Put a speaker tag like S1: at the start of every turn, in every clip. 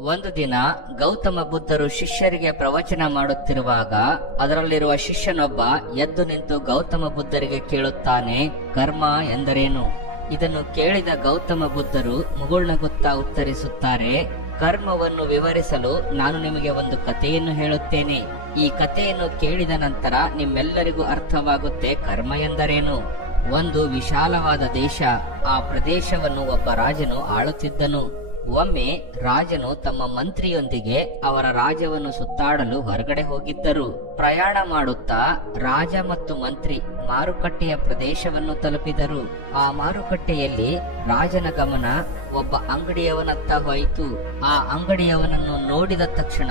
S1: ಒಂದು ದಿನ ಗೌತಮ ಬುದ್ಧರು ಶಿಷ್ಯರಿಗೆ ಪ್ರವಚನ ಮಾಡುತ್ತಿರುವಾಗ ಅದರಲ್ಲಿರುವ ಶಿಷ್ಯನೊಬ್ಬ ಎದ್ದು ನಿಂತು ಗೌತಮ ಬುದ್ಧರಿಗೆ ಕೇಳುತ್ತಾನೆ, ಕರ್ಮ ಎಂದರೇನು? ಇದನ್ನು ಕೇಳಿದ ಗೌತಮ ಬುದ್ಧರು ಮುಗುಳ್ನಗುತ್ತಾ ಉತ್ತರಿಸುತ್ತಾರೆ, ಕರ್ಮವನ್ನು ವಿವರಿಸಲು ನಾನು ನಿಮಗೆ ಒಂದು ಕಥೆಯನ್ನು ಹೇಳುತ್ತೇನೆ. ಈ ಕಥೆಯನ್ನು ಕೇಳಿದ ನಂತರ ನಿಮ್ಮೆಲ್ಲರಿಗೂ ಅರ್ಥವಾಗುತ್ತೆ ಕರ್ಮ ಎಂದರೇನು? ಒಂದು ವಿಶಾಲವಾದ ದೇಶ, ಆ ಪ್ರದೇಶವನ್ನು ಒಬ್ಬ ರಾಜನು ಆಳುತ್ತಿದ್ದನು. ಒಮ್ಮೆ ರಾಜನು ತಮ್ಮ ಮಂತ್ರಿಯೊಂದಿಗೆ ಅವರ ರಾಜ್ಯವನ್ನು ಸುತ್ತಾಡಲು ಹೊರಗಡೆ ಹೋಗಿದ್ದರು. ಪ್ರಯಾಣ ಮಾಡುತ್ತಾ ರಾಜ ಮತ್ತು ಮಂತ್ರಿ ಮಾರುಕಟ್ಟೆಯ ಪ್ರದೇಶವನ್ನು ತಲುಪಿದರು. ಆ ಮಾರುಕಟ್ಟೆಯಲ್ಲಿ ರಾಜನ ಗಮನ ಒಬ್ಬ ಅಂಗಡಿಯವನತ್ತ ಹೋಯಿತು. ಆ ಅಂಗಡಿಯವನನ್ನು ನೋಡಿದ ತಕ್ಷಣ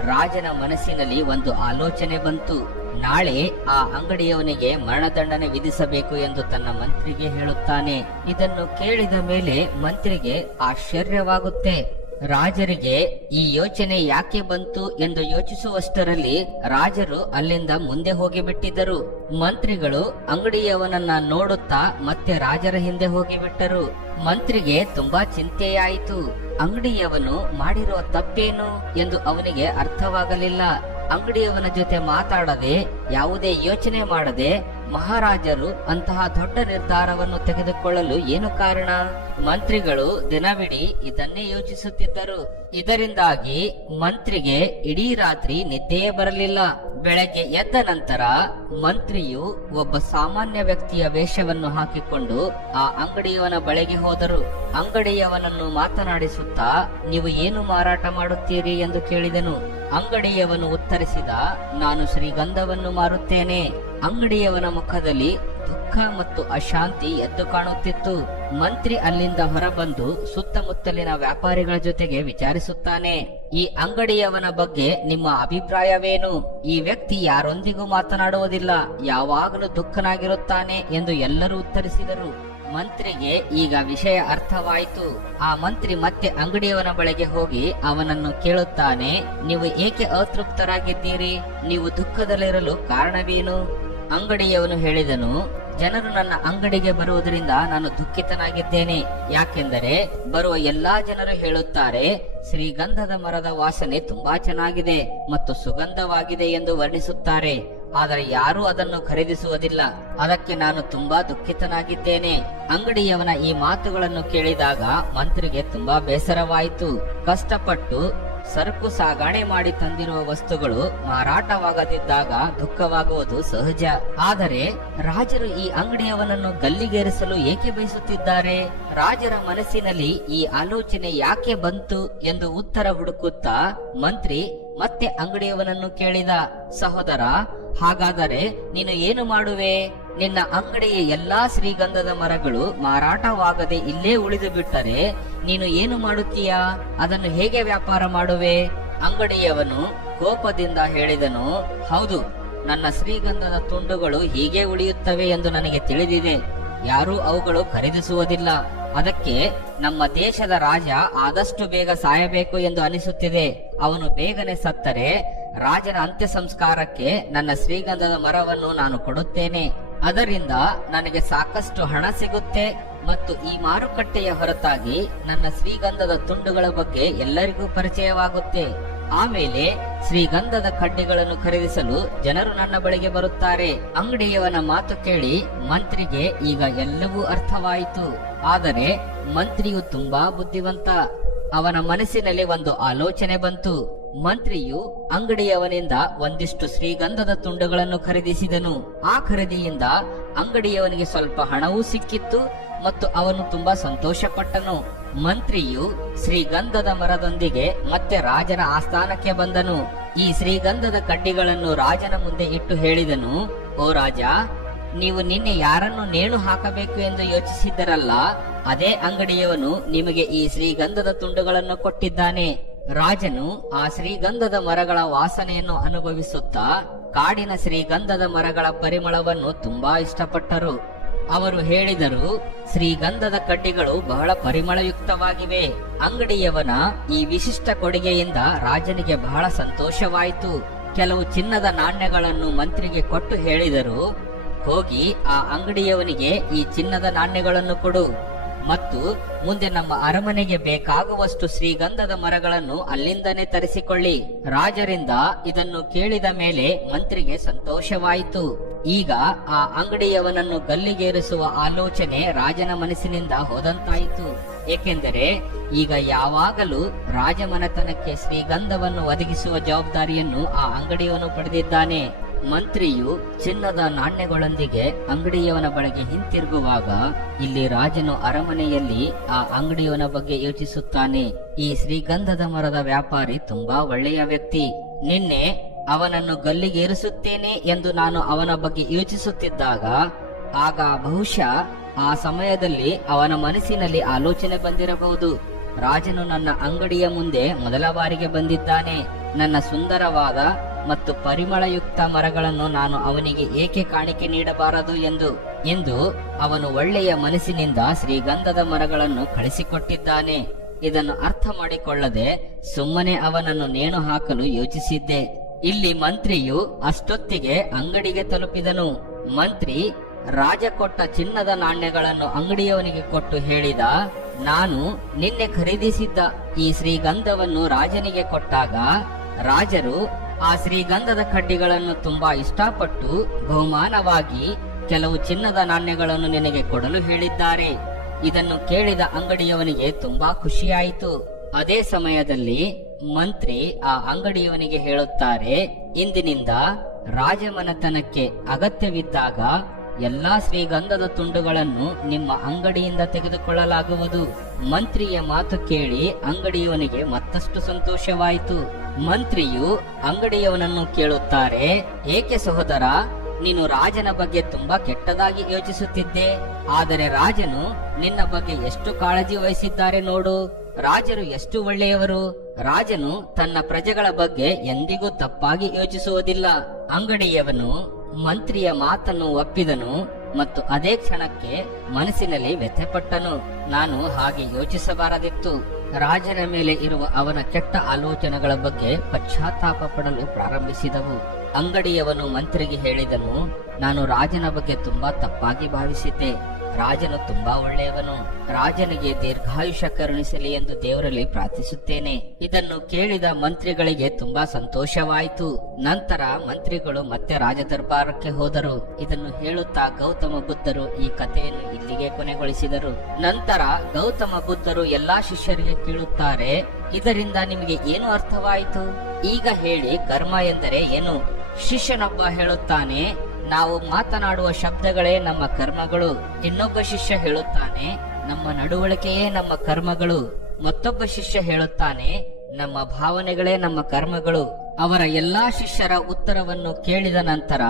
S1: ರಾಜನ ಮನಸ್ಸಿನಲ್ಲಿ ಒಂದು ಆಲೋಚನೆ ಬಂತು. ನಾಳೆ ಆ ಅಂಗಡಿಯವನಿಗೆ ಮರಣದಂಡನೆ ವಿಧಿಸಬೇಕು ಎಂದು ತನ್ನ ಮಂತ್ರಿಗೆ ಹೇಳುತ್ತಾನೆ. ಇದನ್ನು ಕೇಳಿದ ಮೇಲೆ ಮಂತ್ರಿಗೆ ಆಶ್ಚರ್ಯವಾಗುತ್ತೆ. ರಾಜರಿಗೆ ಈ ಯೋಚನೆ ಯಾಕೆ ಬಂತು ಎಂದು ಯೋಚಿಸುವಷ್ಟರಲ್ಲಿ ರಾಜರು ಅಲ್ಲಿಂದ ಮುಂದೆ ಹೋಗಿಬಿಟ್ಟಿದ್ದರು. ಮಂತ್ರಿಗಳು ಅಂಗಡಿಯವನನ್ನ ನೋಡುತ್ತಾ ಮತ್ತೆ ರಾಜರ ಹಿಂದೆ ಹೋಗಿಬಿಟ್ಟರು. ಮಂತ್ರಿಗೆ ತುಂಬಾ ಚಿಂತೆಯಾಯಿತು. ಅಂಗಡಿಯವನು ಮಾಡಿರುವ ತಪ್ಪೇನು ಎಂದು ಅವನಿಗೆ ಅರ್ಥವಾಗಲಿಲ್ಲ. ಅಂಗಡಿಯವನ ಜೊತೆ ಮಾತಾಡದೆ, ಯಾವುದೇ ಯೋಚನೆ ಮಾಡದೆ ಮಹಾರಾಜರು ಅಂತಹ ದೊಡ್ಡ ನಿರ್ಧಾರವನ್ನು ತೆಗೆದುಕೊಳ್ಳಲು ಏನು ಕಾರಣ? ಮಂತ್ರಿಗಳು ದಿನವಿಡೀ ಇದನ್ನೇ ಯೋಚಿಸುತ್ತಿದ್ದರು. ಇದರಿಂದಾಗಿ ಮಂತ್ರಿಗೆ ಇಡೀ ರಾತ್ರಿ ನಿದ್ದೆಯೇ ಬರಲಿಲ್ಲ. ಬೆಳಗ್ಗೆ ಎದ್ದ ನಂತರ ಮಂತ್ರಿಯು ಒಬ್ಬ ಸಾಮಾನ್ಯ ವ್ಯಕ್ತಿಯ ವೇಷವನ್ನು ಹಾಕಿಕೊಂಡು ಆ ಅಂಗಡಿಯವನ ಬಳಿಗೆ ಹೋದರು. ಅಂಗಡಿಯವನನ್ನು ಮಾತನಾಡಿಸುತ್ತಾ, ನೀವು ಏನು ಮಾರಾಟ ಮಾಡುತ್ತೀರಿ? ಎಂದು ಕೇಳಿದನು. ಅಂಗಡಿಯವನು ಉತ್ತರಿಸಿದ, ನಾನು ಶ್ರೀಗಂಧವನ್ನು ಮಾರುತ್ತೇನೆ. ಅಂಗಡಿಯವನ ಮುಖದಲ್ಲಿ ದುಃಖ ಮತ್ತು ಅಶಾಂತಿ ಎದ್ದು ಕಾಣುತ್ತಿತ್ತು. ಮಂತ್ರಿ ಅಲ್ಲಿಂದ ಹೊರಬಂದು ಸುತ್ತಮುತ್ತಲಿನ ವ್ಯಾಪಾರಿಗಳ ಜೊತೆಗೆ ವಿಚಾರಿಸುತ್ತಾನೆ. ಈ ಅಂಗಡಿಯವನ ಬಗ್ಗೆ ನಿಮ್ಮ ಅಭಿಪ್ರಾಯವೇನು? ಈ ವ್ಯಕ್ತಿ ಯಾರೊಂದಿಗೂ ಮಾತನಾಡುವುದಿಲ್ಲ, ಯಾವಾಗಲೂ ದುಃಖನಾಗಿರುತ್ತಾನೆ ಎಂದು ಎಲ್ಲರೂ ಉತ್ತರಿಸಿದರು. ಮಂತ್ರಿಗೆ ಈಗ ವಿಷಯ ಅರ್ಥವಾಯಿತು. ಆ ಮಂತ್ರಿ ಮತ್ತೆ ಅಂಗಡಿಯವನ ಬಳಿಗೆ ಹೋಗಿ ಅವನನ್ನು ಕೇಳುತ್ತಾನೆ, ನೀವು ಏಕೆ ಅತೃಪ್ತರಾಗಿದ್ದೀರಿ? ನೀವು ದುಃಖದಲ್ಲಿರಲು ಕಾರಣವೇನು? ಅಂಗಡಿಯವನು ಹೇಳಿದನು, ಜನರು ನನ್ನ ಅಂಗಡಿಗೆ ಬರುವುದರಿಂದ ನಾನು ದುಃಖಿತನಾಗಿದ್ದೇನೆ. ಯಾಕೆಂದರೆ ಬರುವ ಎಲ್ಲಾ ಜನರು ಹೇಳುತ್ತಾರೆ, ಶ್ರೀಗಂಧದ ಮರದ ವಾಸನೆ ತುಂಬಾ ಚೆನ್ನಾಗಿದೆ ಮತ್ತು ಸುಗಂಧವಾಗಿದೆ ಎಂದು ವರ್ಣಿಸುತ್ತಾರೆ. ಆದರೆ ಯಾರೂ ಅದನ್ನು ಖರೀದಿಸುವುದಿಲ್ಲ. ಅದಕ್ಕೆ ನಾನು ತುಂಬಾ ದುಃಖಿತನಾಗಿದ್ದೇನೆ. ಅಂಗಡಿಯವನ ಈ ಮಾತುಗಳನ್ನು ಕೇಳಿದಾಗ ಮಂತ್ರಿಗೆ ತುಂಬಾ ಬೇಸರವಾಯಿತು. ಕಷ್ಟಪಟ್ಟು ಸರಕು ಸಾಗಣೆ ಮಾಡಿ ತಂದಿರುವ ವಸ್ತುಗಳು ಮಾರಾಟವಾಗದಿದ್ದಾಗ ದುಃಖವಾಗುವುದು ಸಹಜ. ಆದರೆ ರಾಜರು ಈ ಅಂಗಡಿಯವನನ್ನು ಗಲ್ಲಿಗೇರಿಸಲು ಏಕೆ ಬಯಸುತ್ತಿದ್ದಾರೆ? ರಾಜರ ಮನಸ್ಸಿನಲ್ಲಿ ಈ ಆಲೋಚನೆ ಯಾಕೆ ಬಂತು ಎಂದು ಉತ್ತರ ಹುಡುಕುತ್ತಾ ಮಂತ್ರಿ ಮತ್ತೆ ಅಂಗಡಿಯವನನ್ನು ಕೇಳಿದ, ಸಹೋದರ, ಹಾಗಾದರೆ ನೀನು ಏನು ಮಾಡುವೆ? ನಿನ್ನ ಅಂಗಡಿಯ ಎಲ್ಲಾ ಶ್ರೀಗಂಧದ ಮರಗಳು ಮಾರಾಟವಾಗದೆ ಇಲ್ಲೇ ಉಳಿದು ಬಿಟ್ಟರೆ ನೀನು ಏನು ಮಾಡುತ್ತೀಯಾ? ಅದನ್ನು ಹೇಗೆ ವ್ಯಾಪಾರ ಮಾಡುವೆ? ಅಂಗಡಿಯವನು ಕೋಪದಿಂದ ಹೇಳಿದನು, ಹೌದು, ನನ್ನ ಶ್ರೀಗಂಧದ ತುಂಡುಗಳು ಹೀಗೆ ಉಳಿಯುತ್ತವೆ ಎಂದು ನನಗೆ ತಿಳಿದಿದೆ. ಯಾರೂ ಅವುಗಳು ಖರೀದಿಸುವುದಿಲ್ಲ. ಅದಕ್ಕೆ ನಮ್ಮ ದೇಶದ ರಾಜ ಆದಷ್ಟು ಬೇಗ ಸಾಯಬೇಕು ಎಂದು ಅನಿಸುತ್ತಿದೆ. ಅವನು ಬೇಗನೆ ಸತ್ತರೆ, ರಾಜನ ಅಂತ್ಯ ಸಂಸ್ಕಾರಕ್ಕೆ ನನ್ನ ಶ್ರೀಗಂಧದ ಮರವನ್ನು ನಾನು ಕೊಡುತ್ತೇನೆ. ಅದರಿಂದ ನನಗೆ ಸಾಕಷ್ಟು ಹಣ ಸಿಗುತ್ತೆ ಮತ್ತು ಈ ಮಾರುಕಟ್ಟೆಯ ಹೊರತಾಗಿ ನನ್ನ ಶ್ರೀಗಂಧದ ತುಂಡುಗಳ ಬಗ್ಗೆ ಎಲ್ಲರಿಗೂ ಪರಿಚಯವಾಗುತ್ತೆ. ಆಮೇಲೆ ಶ್ರೀಗಂಧದ ಕಡ್ಡಿಗಳನ್ನು ಖರೀದಿಸಲು ಜನರು ನನ್ನ ಬಳಿಗೆ ಬರುತ್ತಾರೆ. ಅಂಗಡಿಯವನ ಮಾತು ಕೇಳಿ ಮಂತ್ರಿಗೆ ಈಗ ಎಲ್ಲವೂ ಅರ್ಥವಾಯಿತು. ಆದರೆ ಮಂತ್ರಿಯು ತುಂಬಾ ಬುದ್ಧಿವಂತ. ಅವನ ಮನಸ್ಸಿನಲ್ಲಿ ಒಂದು ಆಲೋಚನೆ ಬಂತು. ಮಂತ್ರಿಯು ಅಂಗಡಿಯವನಿಂದ ಒಂದಿಷ್ಟು ಶ್ರೀಗಂಧದ ತುಂಡುಗಳನ್ನು ಖರೀದಿಸಿದನು. ಆ ಖರೀದಿಯಿಂದ ಅಂಗಡಿಯವನಿಗೆ ಸ್ವಲ್ಪ ಹಣವೂ ಸಿಕ್ಕಿತ್ತು ಮತ್ತು ಅವನು ತುಂಬಾ ಸಂತೋಷಪಟ್ಟನು. ಮಂತ್ರಿಯು ಶ್ರೀಗಂಧದ ಮರದೊಂದಿಗೆ ಮತ್ತೆ ರಾಜನ ಆಸ್ಥಾನಕ್ಕೆ ಬಂದನು. ಈ ಶ್ರೀಗಂಧದ ಕಡ್ಡಿಗಳನ್ನು ರಾಜನ ಮುಂದೆ ಇಟ್ಟು ಹೇಳಿದನು, ಓ ರಾಜ, ನೀವು ನಿನ್ನೆ ಯಾರನ್ನು ನೇಣು ಹಾಕಬೇಕು ಎಂದು ಯೋಚಿಸಿದ್ದರಲ್ಲ, ಅದೇ ಅಂಗಡಿಯವನು ನಿಮಗೆ ಈ ಶ್ರೀಗಂಧದ ತುಂಡುಗಳನ್ನು ಕೊಟ್ಟಿದ್ದಾನೆ. ರಾಜನು ಆ ಶ್ರೀಗಂಧದ ಮರಗಳ ವಾಸನೆಯನ್ನು ಅನುಭವಿಸುತ್ತಾ ಕಾಡಿನ ಶ್ರೀಗಂಧದ ಮರಗಳ ಪರಿಮಳವನ್ನು ತುಂಬಾ ಇಷ್ಟಪಟ್ಟರು. ಅವರು ಹೇಳಿದರು, ಶ್ರೀಗಂಧದ ಕಡ್ಡಿಗಳು ಬಹಳ ಪರಿಮಳಯುಕ್ತವಾಗಿವೆ. ಅಂಗಡಿಯವನ ಈ ವಿಶಿಷ್ಟ ಕೊಡುಗೆಯಿಂದ ರಾಜನಿಗೆ ಬಹಳ ಸಂತೋಷವಾಯಿತು. ಕೆಲವು ಚಿನ್ನದ ನಾಣ್ಯಗಳನ್ನು ಮಂತ್ರಿಗೆ ಕೊಟ್ಟು ಹೇಳಿದರು, ಹೋಗಿ ಆ ಅಂಗಡಿಯವನಿಗೆ ಈ ಚಿನ್ನದ ನಾಣ್ಯಗಳನ್ನು ಕೊಡು. ಮತ್ತು ಮುಂದೆ ನಮ್ಮ ಅರಮನೆಗೆ ಬೇಕಾಗುವಷ್ಟು ಶ್ರೀಗಂಧದ ಮರಗಳನ್ನು ಅಲ್ಲಿಂದನೇ ತರಿಸಿಕೊಳ್ಳಿ. ರಾಜರಿಂದ ಇದನ್ನು ಕೇಳಿದ ಮೇಲೆ ಮಂತ್ರಿಗೆ ಸಂತೋಷವಾಯಿತು. ಈಗ ಆ ಅಂಗಡಿಯವನನ್ನು ಗಲ್ಲಿಗೇರಿಸುವ ಆಲೋಚನೆ ರಾಜನ ಮನಸ್ಸಿನಿಂದ ಹೋದಂತಾಯಿತು. ಏಕೆಂದರೆ ಈಗ ಯಾವಾಗಲೂ ರಾಜಮನೆತನಕ್ಕೆ ಶ್ರೀಗಂಧವನ್ನು ಒದಗಿಸುವ ಜವಾಬ್ದಾರಿಯನ್ನು ಆ ಅಂಗಡಿಯವನು ಪಡೆದಿದ್ದಾನೆ. ಮಂತ್ರಿಯು ಚಿನ್ನದ ನಾಣ್ಯಗಳೊಂದಿಗೆ ಅಂಗಡಿಯವನ ಬಳಿಗೆ ಹಿಂತಿರುಗುವಾಗ ಇಲ್ಲಿ ರಾಜನು ಅರಮನೆಯಲ್ಲಿ ಆ ಅಂಗಡಿಯವನ ಬಗ್ಗೆ ಯೋಚಿಸುತ್ತಾನೆ. ಈ ಶ್ರೀಗಂಧದ ಮರದ ವ್ಯಾಪಾರಿ ತುಂಬಾ ಒಳ್ಳೆಯ ವ್ಯಕ್ತಿ. ನಿನ್ನೆ ಅವನನ್ನು ಗಲ್ಲಿಗೇರಿಸುತ್ತೇನೆ ಎಂದು ನಾನು ಅವನ ಬಗ್ಗೆ ಯೋಚಿಸುತ್ತಿದ್ದಾಗ, ಆಗ ಬಹುಶಃ ಆ ಸಮಯದಲ್ಲಿ ಅವನ ಮನಸ್ಸಿನಲ್ಲಿ ಆಲೋಚನೆ ಬಂದಿರಬಹುದು. ರಾಜನು ನನ್ನ ಅಂಗಡಿಯ ಮುಂದೆ ಮೊದಲ ಬಾರಿಗೆ ಬಂದಿದ್ದಾನೆ. ನನ್ನ ಸುಂದರವಾದ ಮತ್ತು ಪರಿಮಳಯುಕ್ತ ಮರಗಳನ್ನು ನಾನು ಅವನಿಗೆ ಏಕೆ ಕಾಣಿಕೆ ನೀಡಬಾರದು ಎಂದು ಎಂದು ಅವನು ಒಳ್ಳೆಯ ಮನಸ್ಸಿನಿಂದ ಶ್ರೀಗಂಧದ ಮರಗಳನ್ನು ಕಳಿಸಿಕೊಟ್ಟಿದ್ದಾನೆ. ಇದನ್ನು ಅರ್ಥ ಮಾಡಿಕೊಳ್ಳದೆ ಸುಮ್ಮನೆ ಅವನನ್ನು ನೇಣು ಹಾಕಲು ಯೋಚಿಸಿದ್ದೆ. ಇಲ್ಲಿ ಮಂತ್ರಿಯು ಅಷ್ಟೊತ್ತಿಗೆ ಅಂಗಡಿಗೆ ತಲುಪಿದನು. ಮಂತ್ರಿ, ರಾಜ ಕೊಟ್ಟ ಚಿನ್ನದ ನಾಣ್ಯಗಳನ್ನು ಅಂಗಡಿಯವನಿಗೆ ಕೊಟ್ಟು ಹೇಳಿದ, ನಾನು ನಿನ್ನೆ ಖರೀದಿಸಿದ್ದ ಈ ಶ್ರೀಗಂಧವನ್ನು ರಾಜನಿಗೆ ಕೊಟ್ಟಾಗ ರಾಜರು ಆ ಶ್ರೀಗಂಧದ ಕಡ್ಡಿಗಳನ್ನು ತುಂಬಾ ಇಷ್ಟಪಟ್ಟು ಬಹುಮಾನವಾಗಿ ಕೆಲವು ಚಿನ್ನದ ನಾಣ್ಯಗಳನ್ನು ನಿನಗೆ ಕೊಡಲು ಹೇಳಿದ್ದಾರೆ. ಇದನ್ನು ಕೇಳಿದ ಅಂಗಡಿಯವನಿಗೆ ತುಂಬಾ ಖುಷಿಯಾಯಿತು. ಅದೇ ಸಮಯದಲ್ಲಿ ಮಂತ್ರಿ ಆ ಅಂಗಡಿಯವನಿಗೆ ಹೇಳುತ್ತಾರೆ, ಇಂದಿನಿಂದ ರಾಜಮನೆತನಕ್ಕೆ ಅಗತ್ಯವಿದ್ದಾಗ ಎಲ್ಲಾ ಶ್ರೀಗಂಧದ ತುಂಡುಗಳನ್ನು ನಿಮ್ಮ ಅಂಗಡಿಯಿಂದ ತೆಗೆದುಕೊಳ್ಳಲಾಗುವುದು. ಮಂತ್ರಿಯ ಮಾತು ಕೇಳಿ ಅಂಗಡಿಯವನಿಗೆ ಮತ್ತಷ್ಟು ಸಂತೋಷವಾಯಿತು. ಮಂತ್ರಿಯು ಅಂಗಡಿಯವನನ್ನು ಕೇಳುತ್ತಾರೆ, ಏಕೆ ಸಹೋದರ, ನೀನು ರಾಜನ ಬಗ್ಗೆ ತುಂಬಾ ಕೆಟ್ಟದಾಗಿ ಯೋಚಿಸುತ್ತಿದ್ದೆ. ಆದರೆ ರಾಜನು ನಿನ್ನ ಬಗ್ಗೆ ಎಷ್ಟು ಕಾಳಜಿ ವಹಿಸಿದ್ದಾರೆ ನೋಡು. ರಾಜರು ಎಷ್ಟು ಒಳ್ಳೆಯವರು. ರಾಜನು ತನ್ನ ಪ್ರಜೆಗಳ ಬಗ್ಗೆ ಎಂದಿಗೂ ತಪ್ಪಾಗಿ ಯೋಚಿಸುವುದಿಲ್ಲ. ಅಂಗಡಿಯವನು ಮಂತ್ರಿಯ ಮಾತನ್ನು ಒಪ್ಪಿದನು ಮತ್ತು ಅದೇ ಕ್ಷಣಕ್ಕೆ ಮನಸ್ಸಿನಲ್ಲಿ ವ್ಯಥೆಪಟ್ಟನು. ನಾನು ಹಾಗೆ ಯೋಚಿಸಬಾರದಿತ್ತು. ರಾಜನ ಮೇಲೆ ಇರುವ ಅವನ ಕೆಟ್ಟ ಆಲೋಚನೆಗಳ ಬಗ್ಗೆ ಪಶ್ಚಾತ್ತಾಪ ಪಡಲು ಪ್ರಾರಂಭಿಸಿದವು. ಅಂಗಡಿಯವನು ಮಂತ್ರಿಗೆ ಹೇಳಿದನು, ನಾನು ರಾಜನ ಬಗ್ಗೆ ತುಂಬಾ ತಪ್ಪಾಗಿ ಭಾವಿಸಿದ್ದೆ. ರಾಜನು ತುಂಬಾ ಒಳ್ಳೆಯವನು. ರಾಜನಿಗೆ ದೀರ್ಘಾಯುಷ ಕರುಣಿಸಲಿ ಎಂದು ದೇವರಲ್ಲಿ ಪ್ರಾರ್ಥಿಸುತ್ತೇನೆ. ಇದನ್ನು ಕೇಳಿದ ಮಂತ್ರಿಗಳಿಗೆ ತುಂಬಾ ಸಂತೋಷವಾಯಿತು. ನಂತರ ಮಂತ್ರಿಗಳು ಮತ್ತೆ ರಾಜ ದರ್ಬಾರಕ್ಕೆ ಹೋದರು. ಇದನ್ನು ಹೇಳುತ್ತಾ ಗೌತಮ ಬುದ್ಧರು ಈ ಕಥೆಯನ್ನು ಇಲ್ಲಿಗೆ ಕೊನೆಗೊಳಿಸಿದರು. ನಂತರ ಗೌತಮ ಬುದ್ಧರು ಎಲ್ಲಾ ಶಿಷ್ಯರಿಗೆ ಕೇಳುತ್ತಾರೆ, ಇದರಿಂದ ನಿಮಗೆ ಏನು ಅರ್ಥವಾಯಿತು? ಈಗ ಹೇಳಿ ಕರ್ಮ ಎಂದರೆ ಏನು? ಶಿಷ್ಯನೊಬ್ಬ ಹೇಳುತ್ತಾನೆ ನಾವು ಮಾತನಾಡುವ ಶಬ್ದಗಳೇ ನಮ್ಮ ಕರ್ಮಗಳು. ಇನ್ನೊಬ್ಬ ಶಿಷ್ಯ ಹೇಳುತ್ತಾನೆ, ನಮ್ಮ ನಡವಳಿಕೆಯೇ ನಮ್ಮ ಕರ್ಮಗಳು. ಮತ್ತೊಬ್ಬ ಶಿಷ್ಯ ಹೇಳುತ್ತಾನೆ, ನಮ್ಮ ಭಾವನೆಗಳೇ ನಮ್ಮ ಕರ್ಮಗಳು. ಅವರ ಎಲ್ಲಾ ಶಿಷ್ಯರ ಉತ್ತರವನ್ನು ಕೇಳಿದ ನಂತರ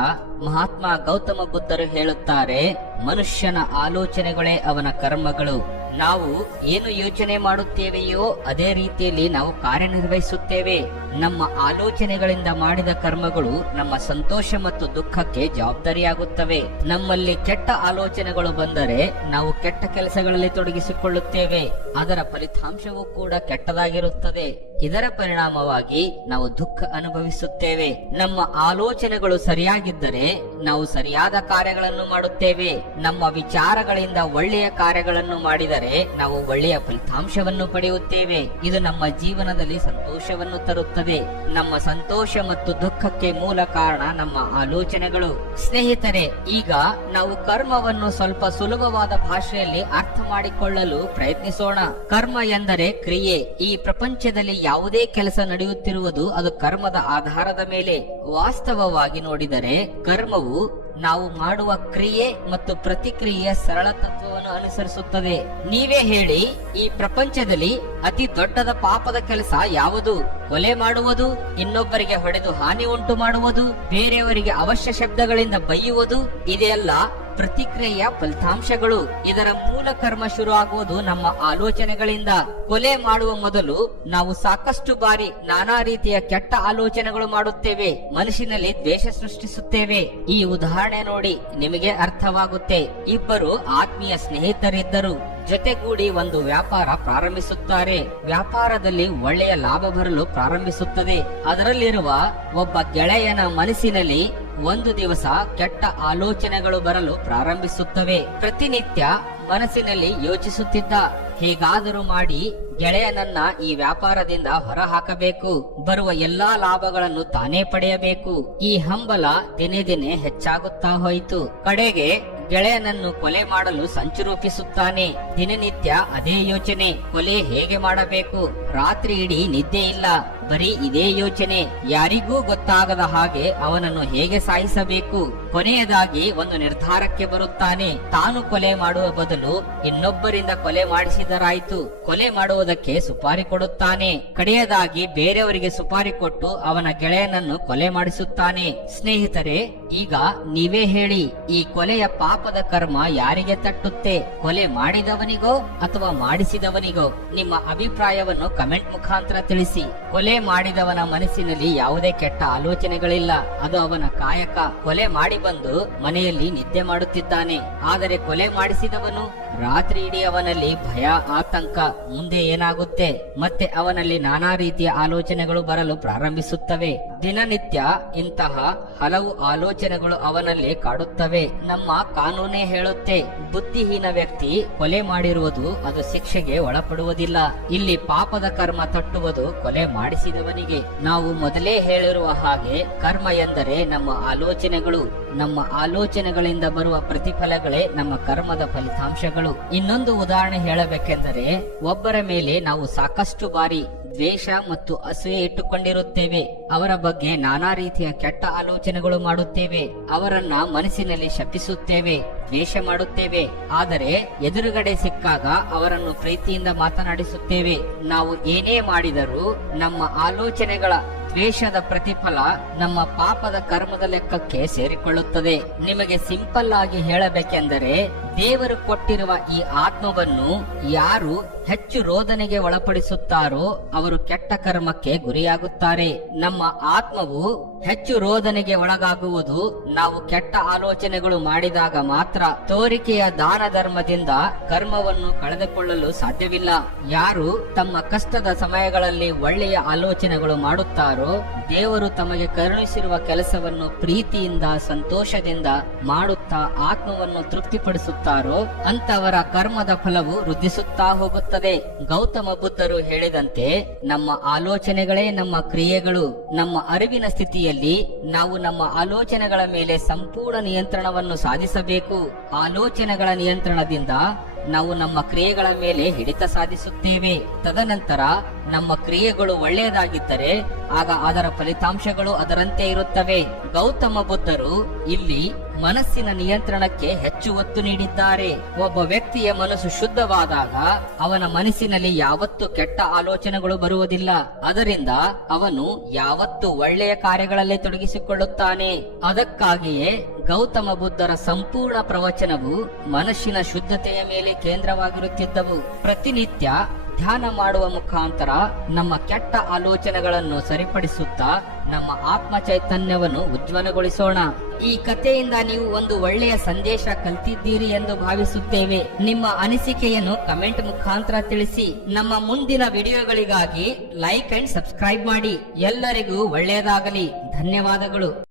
S1: ಮಹಾತ್ಮ ಗೌತಮ ಬುದ್ಧರು ಹೇಳುತ್ತಾರೆ, ಮನುಷ್ಯನ ಆಲೋಚನೆಗಳೇ ಅವನ ಕರ್ಮಗಳು. ನಾವು ಏನು ಯೋಚನೆ ಮಾಡುತ್ತೇವೆಯೋ ಅದೇ ರೀತಿಯಲ್ಲಿ ನಾವು ಕಾರ್ಯನಿರ್ವಹಿಸುತ್ತೇವೆ. ನಮ್ಮ ಆಲೋಚನೆಗಳಿಂದ ಮಾಡಿದ ಕರ್ಮಗಳು ನಮ್ಮ ಸಂತೋಷ ಮತ್ತು ದುಃಖಕ್ಕೆ ಜವಾಬ್ದಾರಿಯಾಗುತ್ತವೆ. ನಮ್ಮಲ್ಲಿ ಕೆಟ್ಟ ಆಲೋಚನೆಗಳು ಬಂದರೆ ನಾವು ಕೆಟ್ಟ ಕೆಲಸಗಳಲ್ಲಿ ತೊಡಗಿಸಿಕೊಳ್ಳುತ್ತೇವೆ. ಅದರ ಫಲಿತಾಂಶವೂ ಕೂಡ ಕೆಟ್ಟದಾಗಿರುತ್ತದೆ. ಇದರ ಪರಿಣಾಮವಾಗಿ ನಾವು ದುಃಖ ಅನುಭವಿಸುತ್ತೇವೆ. ನಮ್ಮ ಆಲೋಚನೆಗಳು ಸರಿಯಾಗಿದ್ದರೆ ನಾವು ಸರಿಯಾದ ಕಾರ್ಯಗಳನ್ನು ಮಾಡುತ್ತೇವೆ. ನಮ್ಮ ವಿಚಾರಗಳಿಂದ ಒಳ್ಳೆಯ ಕಾರ್ಯಗಳನ್ನು ಮಾಡಿದರೆ ನಾವು ಒಳ್ಳೆಯ ಫಲಿತಾಂಶವನ್ನು ಪಡೆಯುತ್ತೇವೆ. ಇದು ನಮ್ಮ ಜೀವನದಲ್ಲಿ ಸಂತೋಷವನ್ನು ತರುತ್ತದೆ. ನಮ್ಮ ಸಂತೋಷ ಮತ್ತು ದುಃಖಕ್ಕೆ ಮೂಲ ಕಾರಣ ನಮ್ಮ ಆಲೋಚನೆಗಳು. ಸ್ನೇಹಿತರೆ, ಈಗ ನಾವು ಕರ್ಮವನ್ನು ಸ್ವಲ್ಪ ಸುಲಭವಾದ ಭಾಷೆಯಲ್ಲಿ ಅರ್ಥ ಮಾಡಿಕೊಳ್ಳಲು ಪ್ರಯತ್ನಿಸೋಣ. ಕರ್ಮ ಎಂದರೆ ಕ್ರಿಯೆ. ಈ ಪ್ರಪಂಚದಲ್ಲಿ ಯಾವುದೇ ಕೆಲಸ ನಡೆಯುತ್ತಿರುವುದು ಅದು ಕರ್ಮದ ಆಧಾರದ ಮೇಲೆ. ವಾಸ್ತವವಾಗಿ ನೋಡಿದರೆ ಕರ್ಮವು ನಾವು ಮಾಡುವ ಕ್ರಿಯೆ ಮತ್ತು ಪ್ರತಿಕ್ರಿಯೆಯ ಸರಳ ತತ್ವವನ್ನು ಅನುಸರಿಸುತ್ತದೆ. ನೀವೇ ಹೇಳಿ, ಈ ಪ್ರಪಂಚದಲ್ಲಿ ಅತಿ ದೊಡ್ಡದ ಪಾಪದ ಕೆಲಸ ಯಾವುದು? ಕೊಲೆ ಮಾಡುವುದು, ಇನ್ನೊಬ್ಬರಿಗೆ ಹೊಡೆದು ಹಾನಿ ಉಂಟು ಮಾಡುವುದು, ಬೇರೆಯವರಿಗೆ ಅವಶ್ಯ ಶಬ್ದಗಳಿಂದ ಬೈಯುವುದು ಇದೆಲ್ಲ ಪ್ರತಿಕ್ರಿಯೆಯ ಫಲಿತಾಂಶಗಳು. ಇದರ ಮೂಲ ಕರ್ಮ ಶುರು ಆಗುವುದು ನಮ್ಮ ಆಲೋಚನೆಗಳಿಂದ. ಕೊಲೆ ಮಾಡುವ ಮೊದಲು ನಾವು ಸಾಕಷ್ಟು ಬಾರಿ ನಾನಾ ರೀತಿಯ ಕೆಟ್ಟ ಆಲೋಚನೆಗಳು ಮಾಡುತ್ತೇವೆ. ಮನಸ್ಸಿನಲ್ಲಿ ದ್ವೇಷ ಸೃಷ್ಟಿಸುತ್ತೇವೆ. ಈ ಉದಾಹರಣೆ ನೋಡಿ ನಿಮಗೆ ಅರ್ಥವಾಗುತ್ತೆ. ಇಬ್ಬರು ಆತ್ಮೀಯ ಸ್ನೇಹಿತರಿದ್ದರು. ಜೊತೆಗೂಡಿ ಒಂದು ವ್ಯಾಪಾರ ಪ್ರಾರಂಭಿಸುತ್ತಾರೆ. ವ್ಯಾಪಾರದಲ್ಲಿ ಒಳ್ಳೆಯ ಲಾಭ ಬರಲು ಪ್ರಾರಂಭಿಸುತ್ತದೆ. ಅದರಲ್ಲಿರುವ ಒಬ್ಬ ಗೆಳೆಯನ ಮನಸ್ಸಿನಲ್ಲಿ ಒಂದು ದಿವಸ ಕೆಟ್ಟ ಆಲೋಚನೆಗಳು ಬರಲು ಪ್ರಾರಂಭಿಸುತ್ತವೆ. ಪ್ರತಿನಿತ್ಯ ಮನಸ್ಸಿನಲ್ಲಿ ಯೋಚಿಸುತ್ತಿದ್ದ, ಹೇಗಾದರೂ ಮಾಡಿ ಗೆಳೆಯನನ್ನ ಈ ವ್ಯಾಪಾರದಿಂದ ಹೊರಹಾಕಬೇಕು. ಬರುವ ಎಲ್ಲಾ ಲಾಭಗಳನ್ನು ತಾನೇ ಪಡೆಯಬೇಕು. ಈ ಹಂಬಲ ದಿನೇ ದಿನೇ ಹೆಚ್ಚಾಗುತ್ತಾ ಹೋಯಿತು. ಕಡೆಗೆ ಗೆಳೆಯನನ್ನು ಕೊಲೆ ಮಾಡಲು ಸಂಚು ರೂಪಿಸುತ್ತಾನೆ. ದಿನನಿತ್ಯ ಅದೇ ಯೋಚನೆ, ಕೊಲೆ ಹೇಗೆ ಮಾಡಬೇಕು? ರಾತ್ರಿ ಇಡೀ ನಿದ್ದೆ ಇಲ್ಲ. ಬರೀ ಇದೇ ಯೋಚನೆ ಯಾರಿಗೂ ಗೊತ್ತಾಗದ ಹಾಗೆ ಅವನನ್ನು ಹೇಗೆ ಸಾಯಿಸಬೇಕು? ಕೊನೆಯದಾಗಿ ಒಂದು ನಿರ್ಧಾರಕ್ಕೆ ಬರುತ್ತಾನೆ. ತಾನು ಕೊಲೆ ಮಾಡುವ ಬದಲು ಇನ್ನೊಬ್ಬರಿಂದ ಕೊಲೆ ಮಾಡಿಸಿದರಾಯಿತು. ಕೊಲೆ ಮಾಡುವುದಕ್ಕೆ ಸುಪಾರಿ ಕೊಡುತ್ತಾನೆ. ಕಡೆಯದಾಗಿ ಬೇರೆಯವರಿಗೆ ಸುಪಾರಿ ಕೊಟ್ಟು ಅವನ ಗೆಳೆಯನನ್ನು ಕೊಲೆ ಮಾಡಿಸುತ್ತಾನೆ. ಸ್ನೇಹಿತರೆ, ಈಗ ನೀವೇ ಹೇಳಿ, ಈ ಕೊಲೆಯ ಪಾಪದ ಕರ್ಮ ಯಾರಿಗೆ ತಟ್ಟುತ್ತೆ? ಕೊಲೆ ಮಾಡಿದವನಿಗೋ ಅಥವಾ ಮಾಡಿಸಿದವನಿಗೋ? ನಿಮ್ಮ ಅಭಿಪ್ರಾಯವನ್ನು ಕಮೆಂಟ್ ಮುಖಾಂತರ ತಿಳಿಸಿ. ಕೊಲೆ ಮಾಡಿದವನ ಮನಸ್ಸಿನಲ್ಲಿ ಯಾವುದೇ ಕೆಟ್ಟ ಆಲೋಚನೆಗಳಿಲ್ಲ. ಅದು ಅವನ ಕಾಯಕ. ಕೊಲೆ ಮಾಡಿ ಬಂದು ಮನೆಯಲ್ಲಿ ನಿದ್ದೆ ಮಾಡುತ್ತಿದ್ದಾನೆ. ಆದರೆ ಕೊಲೆ ಮಾಡಿಸಿದವನು ರಾತ್ರಿ ಇಡೀ ಅವನಲ್ಲಿ ಭಯ, ಆತಂಕ, ಮುಂದೆ ಏನಾಗುತ್ತೆ? ಮತ್ತೆ ಅವನಲ್ಲಿ ನಾನಾ ರೀತಿಯ ಆಲೋಚನೆಗಳು ಬರಲು ಪ್ರಾರಂಭಿಸುತ್ತವೆ. ದಿನನಿತ್ಯ ಇಂತಹ ಹಲವು ಆಲೋಚನೆಗಳು ಅವನಲ್ಲಿ ಕಾಡುತ್ತವೆ. ನಮ್ಮ ಕಾನೂನೇ ಹೇಳುತ್ತೆ, ಬುದ್ಧಿಹೀನ ವ್ಯಕ್ತಿ ಕೊಲೆ ಮಾಡಿರುವುದು ಅದು ಶಿಕ್ಷೆಗೆ ಒಳಪಡುವುದಿಲ್ಲ. ಇಲ್ಲಿ ಪಾಪದ ಕರ್ಮ ತಟ್ಟುವುದು ಕೊಲೆ ಮಾಡಿಸಿದವನಿಗೆ. ನಾವು ಮೊದಲೇ ಹೇಳಿರುವ ಹಾಗೆ ಕರ್ಮ ಎಂದರೆ ನಮ್ಮ ಆಲೋಚನೆಗಳು. ನಮ್ಮ ಆಲೋಚನೆಗಳಿಂದ ಬರುವ ಪ್ರತಿಫಲಗಳೇ ನಮ್ಮ ಕರ್ಮದ ಫಲಿತಾಂಶಗಳು. ಇನ್ನೊಂದು ಉದಾಹರಣೆ ಹೇಳಬೇಕೆಂದರೆ, ಒಬ್ಬರ ಮೇಲೆ ನಾವು ಸಾಕಷ್ಟು ಬಾರಿ ದ್ವೇಷ ಮತ್ತು ಅಸೂಯೆ ಇಟ್ಟುಕೊಂಡಿರುತ್ತೇವೆ. ಅವರ ಬಗ್ಗೆ ನಾನಾ ರೀತಿಯ ಕೆಟ್ಟ ಆಲೋಚನೆಗಳು ಮಾಡುತ್ತೇವೆ. ಅವರನ್ನ ಮನಸ್ಸಿನಲ್ಲಿ ಶಪಿಸುತ್ತೇವೆ, ದ್ವೇಷ ಮಾಡುತ್ತೇವೆ. ಆದರೆ, ಎದುರುಗಡೆ ಸಿಕ್ಕಾಗ ಅವರನ್ನು ಪ್ರೀತಿಯಿಂದ ಮಾತನಾಡಿಸುತ್ತೇವೆ. ನಾವು ಏನೇ ಮಾಡಿದರೂ ನಮ್ಮ ಆಲೋಚನೆಗಳ ದ್ವೇಷದ ಪ್ರತಿಫಲ ನಮ್ಮ ಪಾಪದ ಕರ್ಮದ ಲೆಕ್ಕಕ್ಕೆ ಸೇರಿಕೊಳ್ಳುತ್ತದೆ. ನಿಮಗೆ ಸಿಂಪಲ್ ಆಗಿ ಹೇಳಬೇಕೆಂದರೆ ದೇವರು ಕೊಟ್ಟಿರುವ ಈ ಆತ್ಮವನ್ನು ಯಾರು ಹೆಚ್ಚು ರೋದನೆಗೆ ಒಳಪಡಿಸುತ್ತಾರೋ ಅವರು ಕೆಟ್ಟ ಕರ್ಮಕ್ಕೆ ಗುರಿಯಾಗುತ್ತಾರೆ. ನಮ್ಮ ಆತ್ಮವು ಹೆಚ್ಚು ರೋದನೆಗೆ ಒಳಗಾಗುವುದು ನಾವು ಕೆಟ್ಟ ಆಲೋಚನೆಗಳು ಮಾಡಿದಾಗ ಮಾತ್ರ ತೋರಿಕೆಯ ದಾನ ಧರ್ಮದಿಂದ ಕರ್ಮವನ್ನು ಕಳೆದುಕೊಳ್ಳಲು ಸಾಧ್ಯವಿಲ್ಲ. ಯಾರು ತಮ್ಮ ಕಷ್ಟದ ಸಮಯಗಳಲ್ಲಿ ಒಳ್ಳೆಯ ಆಲೋಚನೆಗಳು ಮಾಡುತ್ತಾರೋ ದೇವರು ತಮಗೆ ಕರುಣಿಸಿರುವ ಕೆಲಸವನ್ನು ಪ್ರೀತಿಯಿಂದ, ಸಂತೋಷದಿಂದ ಮಾಡುತ್ತಾ ಆತ್ಮವನ್ನು ತೃಪ್ತಿಪಡಿಸುತ್ತಾರೋ ಅಂತವರ ಕರ್ಮದ ಫಲವು ವೃದ್ಧಿಸುತ್ತಾ ಹೋಗುತ್ತದೆ. ಗೌತಮ ಬುದ್ಧರು ಹೇಳಿದಂತೆ ನಮ್ಮ ಆಲೋಚನೆಗಳೇ ನಮ್ಮ ಕ್ರಿಯೆಗಳು. ನಮ್ಮ ಅರಿವಿನ ಸ್ಥಿತಿಯಲ್ಲಿ ನಾವು ನಮ್ಮ ಆಲೋಚನೆಗಳ ಮೇಲೆ ಸಂಪೂರ್ಣ ನಿಯಂತ್ರಣವನ್ನು ಸಾಧಿಸಬೇಕು. ಆಲೋಚನೆಗಳ ನಿಯಂತ್ರಣದಿಂದ ನಾವು ನಮ್ಮ ಕ್ರಿಯೆಗಳ ಮೇಲೆ ಹಿಡಿತ ಸಾಧಿಸುತ್ತೇವೆ. ತದನಂತರ ನಮ್ಮ ಕ್ರಿಯೆಗಳು ಒಳ್ಳೆಯದಾಗಿದ್ದರೆ ಆಗ ಅದರ ಫಲಿತಾಂಶಗಳು ಅದರಂತೆ ಇರುತ್ತವೆ. ಗೌತಮ ಬುದ್ಧರು ಇಲ್ಲಿ ಮನಸ್ಸಿನ ನಿಯಂತ್ರಣಕ್ಕೆ ಹೆಚ್ಚು ಒತ್ತು ನೀಡಿದ್ದಾರೆ. ಒಬ್ಬ ವ್ಯಕ್ತಿಯ ಮನಸ್ಸು ಶುದ್ಧವಾದಾಗ ಅವನ ಮನಸ್ಸಿನಲ್ಲಿ ಯಾವತ್ತು ಕೆಟ್ಟ ಆಲೋಚನೆಗಳು ಬರುವುದಿಲ್ಲ. ಅದರಿಂದ ಅವನು ಯಾವತ್ತು ಒಳ್ಳೆಯ ಕಾರ್ಯಗಳಲ್ಲಿ ತೊಡಗಿಸಿಕೊಳ್ಳುತ್ತಾನೆ. ಅದಕ್ಕಾಗಿಯೇ ಗೌತಮ ಬುದ್ಧರ ಸಂಪೂರ್ಣ ಪ್ರವಚನವು ಮನಸ್ಸಿನ ಶುದ್ಧತೆಯ ಮೇಲೆ ಕೇಂದ್ರವಾಗಿರುತ್ತಿದ್ದವು. ಪ್ರತಿನಿತ್ಯ ಧ್ಯಾನ ಮಾಡುವ ಮುಖಾಂತರ ನಮ್ಮ ಕೆಟ್ಟ ಆಲೋಚನೆಗಳನ್ನು ಸರಿಪಡಿಸುತ್ತಾ ನಮ್ಮ ಆತ್ಮ ಚೈತನ್ಯವನ್ನು ಉಜ್ವಲಗೊಳಿಸೋಣ. ಈ ಕಥೆಯಿಂದ ನೀವು ಒಂದು ಒಳ್ಳೆಯ ಸಂದೇಶ ಕಲ್ತಿದ್ದೀರಿ ಎಂದು ಭಾವಿಸುತ್ತೇವೆ. ನಿಮ್ಮ ಅನಿಸಿಕೆಯನ್ನು ಕಮೆಂಟ್ ಮುಖಾಂತರ ತಿಳಿಸಿ. ನಮ್ಮ ಮುಂದಿನ ವಿಡಿಯೋಗಳಿಗಾಗಿ ಲೈಕ್ ಅಂಡ್ ಸಬ್ಸ್ಕ್ರೈಬ್ ಮಾಡಿ. ಎಲ್ಲರಿಗೂ ಒಳ್ಳೆಯದಾಗಲಿ. ಧನ್ಯವಾದಗಳು.